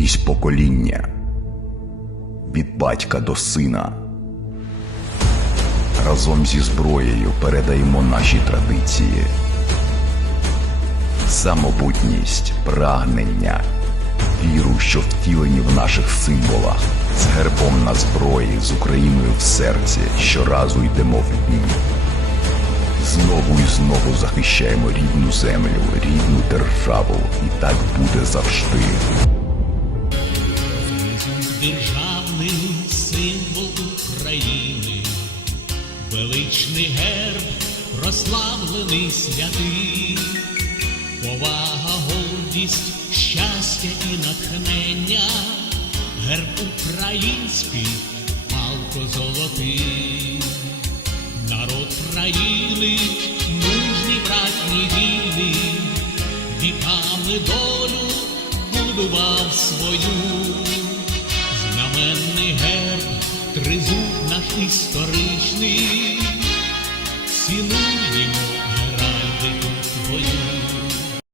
крізь покоління, від батька до сина. Разом зі зброєю передаємо наші традиції, самобутність, прагнення, віру, що втілені в наших символах, з гербом на зброї, з Україною в серці, щоразу йдемо в бій. Знову і знову захищаємо рідну землю, рідну державу, і так буде завжди. Державний символ України, величний герб, прославлений святий, повага, гордість, щастя і натхнення, герб український, палко золотий, народ країни, мужній братній війни, віками долю будував свою. Герб, тризуб наш історичний,